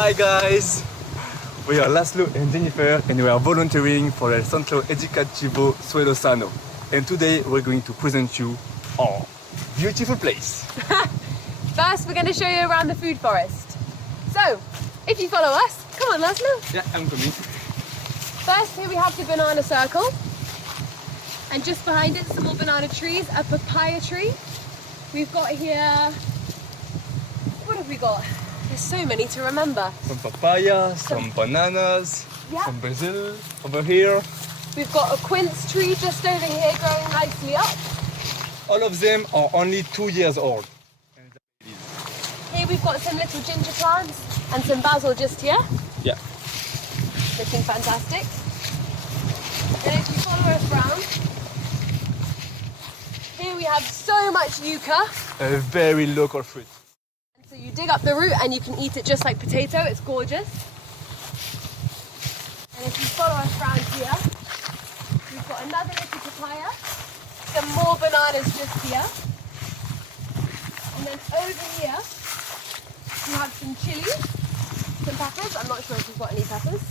Hi guys! We are Laslo and Jennifer and we are volunteering for the Centro Educativo Suelo Sano. And today we're going to present you our beautiful place. First we're going to show you around the food forest. So, if you follow us, come on Laslo. Yeah, I'm coming. First here we have the banana circle. And just behind it some more banana trees, a papaya tree. We've got here, what have we got? There's so many to remember. Some papaya, some bananas, yeah. some basil over here. We've got a quince tree just over here growing nicely up. All of them are only 2 years old. Here we've got some little ginger plants and some basil just here. Yeah. Looking fantastic. And if you follow us round, here we have so much yucca. A very local fruit. So you dig up the root and you can eat it just like potato, it's gorgeous. And if you follow us around here, we've got another little papaya, some more bananas just here. And then over here, we have some chilies, some peppers. I'm not sure if we've got any peppers.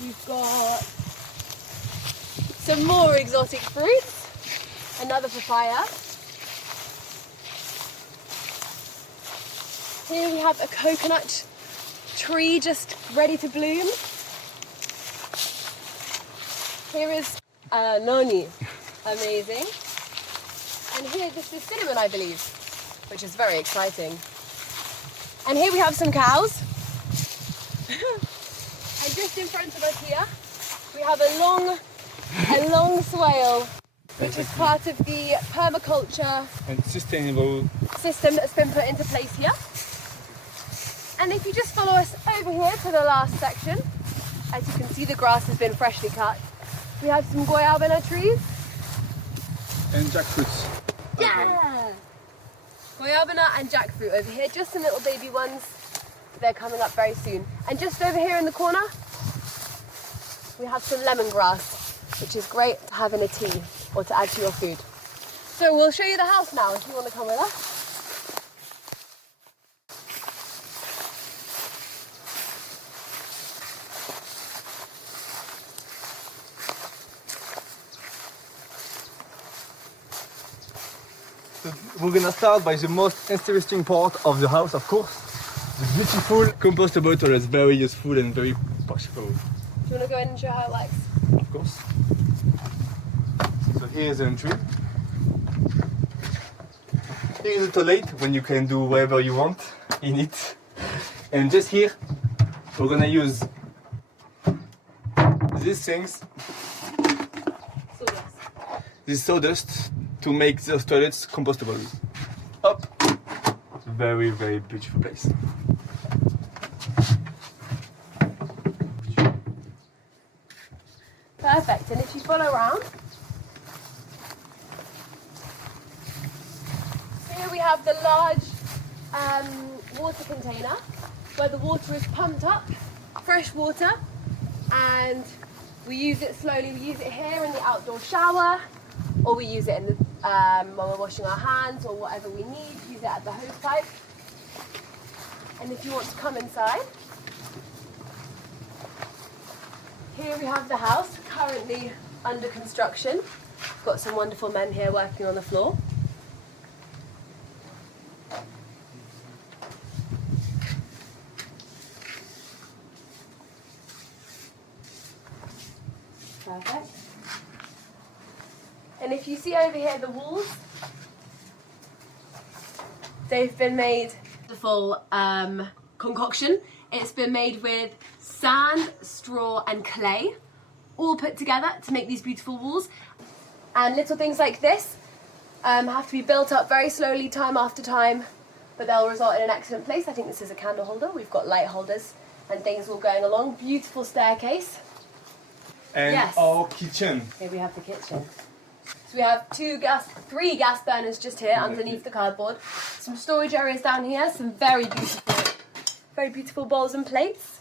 We've got some more exotic fruits, another papaya. Here we have a coconut tree just ready to bloom. Here is noni, amazing. And here this is cinnamon, I believe, which is very exciting. And here we have some cows. And just in front of us here, we have a long swale, which is part of the permaculture and sustainable system that's been put into place here. And if you just follow us over here to the last section, as you can see the grass has been freshly cut. We have some guayabana trees. and jackfruits. Yeah! Guayabana and jackfruit over here, just some little baby ones. They're coming up very soon. And just over here in the corner, we have some lemongrass, which is great to have in a tea or to add to your food. So we'll show you the house now if you want to come with us. We're gonna start by the most interesting part of the house, of course. The beautiful compostable toilet, very useful and very practical. Do you want to go in and show how it works? Of course. So here is the entry. Here is the toilet when you can do whatever you want in it. And just here, we're gonna use these things, this sawdust, to make those toilets compostable. Up! It's a very, very beautiful place. Perfect, and if you follow around, here we have the large water container where the water is pumped up, fresh water, and we use it slowly. We use it here in the outdoor shower, or we use it in the, when we're washing our hands or whatever we need, use it at the hose pipe. And if you want to come inside, here we have the house, currently under construction. We've got some wonderful men here working on the floor. Perfect. And if you see over here the walls, they've been made the full concoction. It's been made with sand, straw and clay, all put together to make these beautiful walls. And little things like this have to be built up very slowly, time after time, but they'll result in an excellent place. I think this is a candle holder. We've got light holders and things all going along. Beautiful staircase. And yes. Our kitchen. Here we have the kitchen. So we have three gas burners just here underneath the cardboard. Some storage areas down here, some very beautiful bowls and plates.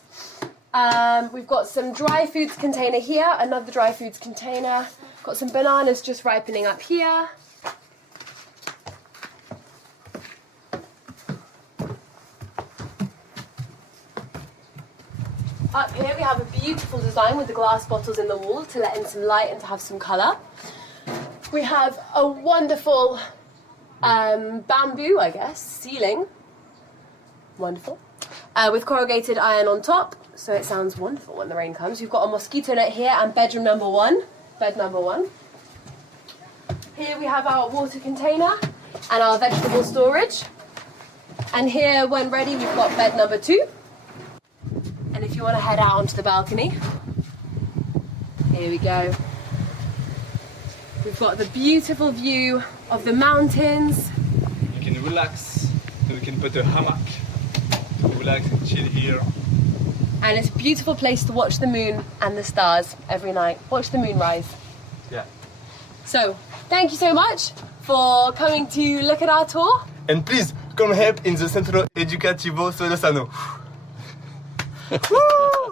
We've got some dry foods container here, another dry foods container. Got some bananas just ripening up here. Up here we have a beautiful design with the glass bottles in the wall to let in some light and to have some colour. We have a wonderful bamboo, I guess, ceiling. Wonderful. With corrugated iron on top, so it sounds wonderful when the rain comes. We've got a mosquito net here and bedroom number 1, bed number 1. Here we have our water container and our vegetable storage. And here, when ready, we've got bed number 2. And if you want to head out onto the balcony, here we go. We've got the beautiful view of the mountains. You can relax, so we can put a hammock to relax and chill here. And it's a beautiful place to watch the moon and the stars every night. Watch the moon rise. Yeah. So, thank you so much for coming to look at our tour. And please come help in the Centro Educativo Suelo Sano. Woo!